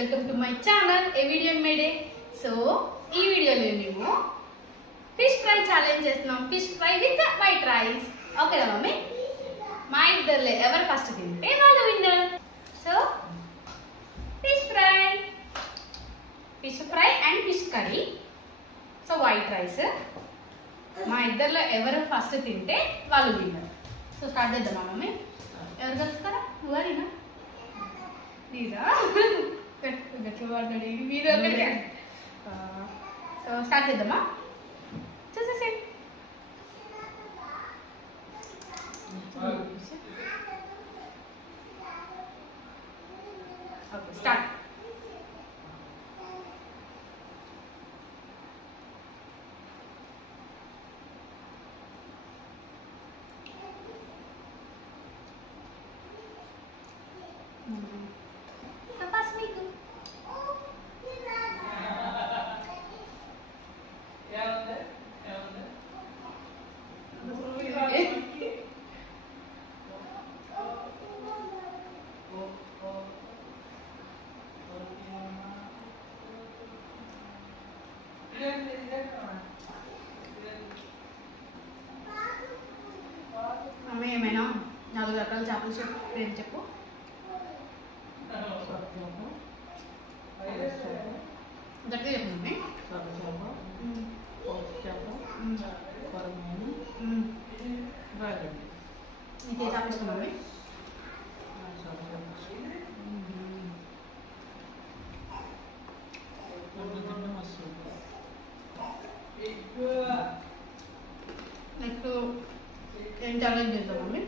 Welcome to my channel a video made. So ఈ వీడియోలో మేము ఫిష్ ఫ్రై ఛాలెంజ్ చేస్తున్నాం. Fish fry with white rice. ఓకేనా mummy? మా ఇద్దరులే ఎవరు ఫస్ట్ తింటే వాళ్ళు winner. So fish fry and fish curry. So white rice. మా ఇద్దరులో ఎవరు ఫస్ట్ తింటే వాళ్ళు విన్నర్. సో స్టార్ట్ చేద్దామా మమ్మీ? ఎవరు కలుస్తారా? నువ్వరినా నీరా గట్ల వాడినాడు మీరు ఒకటి. సో స్టార్ట్ చేద్దామా? చూసేసేయండి. Okay start. మీకు అమ్మ ఏమైనా 4 రకాల చేపలు పేరు చెప్పు. గట్టిగా చెప్పండి. నీకే చేప ఇష్టమండి? నెక్స్ట్ ఏం ఛాలెంజ్ చేద్దాం మమ్మీ?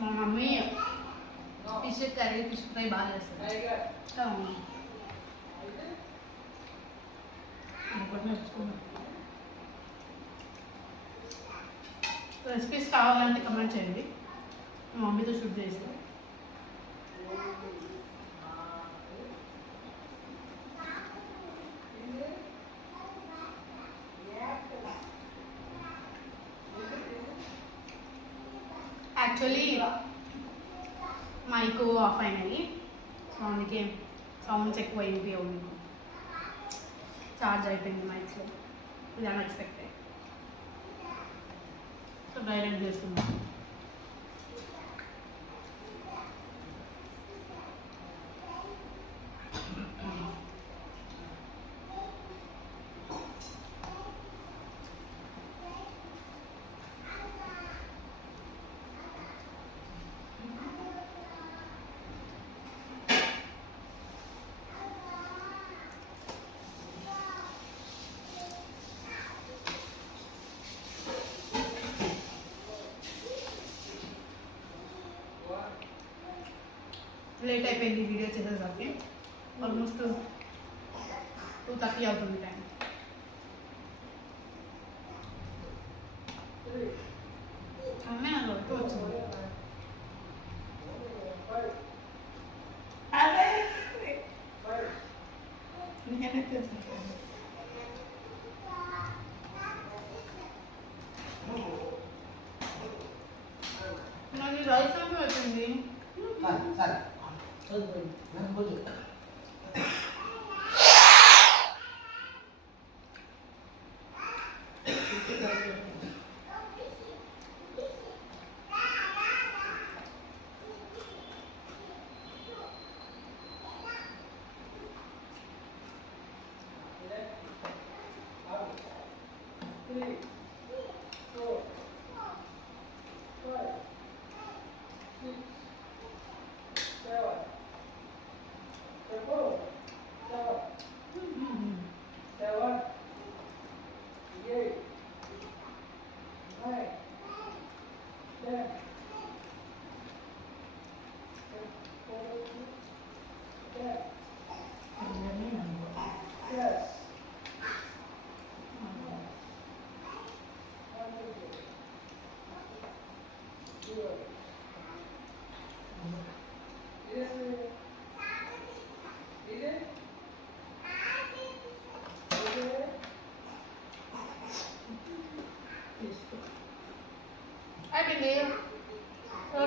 మా mummy fish curry fish fry బాగా చేస్తుంది. రెసిపీస్ కావాలంటే కమెంట్ చేయండి. మా మమ్మీతో షూట్ చేస్తాను. యాక్చువల్లీ మైక్ ఆఫ్ అయినాయి. సో అందుకే సౌండ్స్ ఎక్కువ వినిపించవు. మీకు ఛార్జ్ అయిపోయింది మైక్స్లో. ఇది అన్ఎక్స్పెక్టెడ్. సో డైరెక్ట్ చేస్తున్నాం. లేట్ అయిపోయింది వీడియో చేసేసరికి. ఆల్మోస్ట్ 2:30 అవుతుంది టైం. అమ్మే నాకు వరకు వచ్చింది. అదే నేనే చేస్తాను. నాకు రైస్ అంటే వచ్చింది.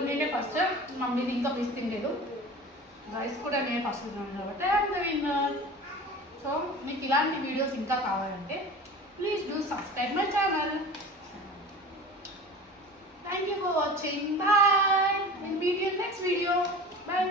నేనే ఫస్ట్, మమ్మీది ఇంకా మిస్ తినలేదు. రైస్ కూడా నేనే ఫస్ట్ తిన్నాను కాబట్టి ఐఎమ్ ద విన్నర్. సో మీకు ఇలాంటి వీడియోస్ ఇంకా కావాలంటే please do subscribe my channel. Thank you for watching. Bye. Will meet you in next video. Bye.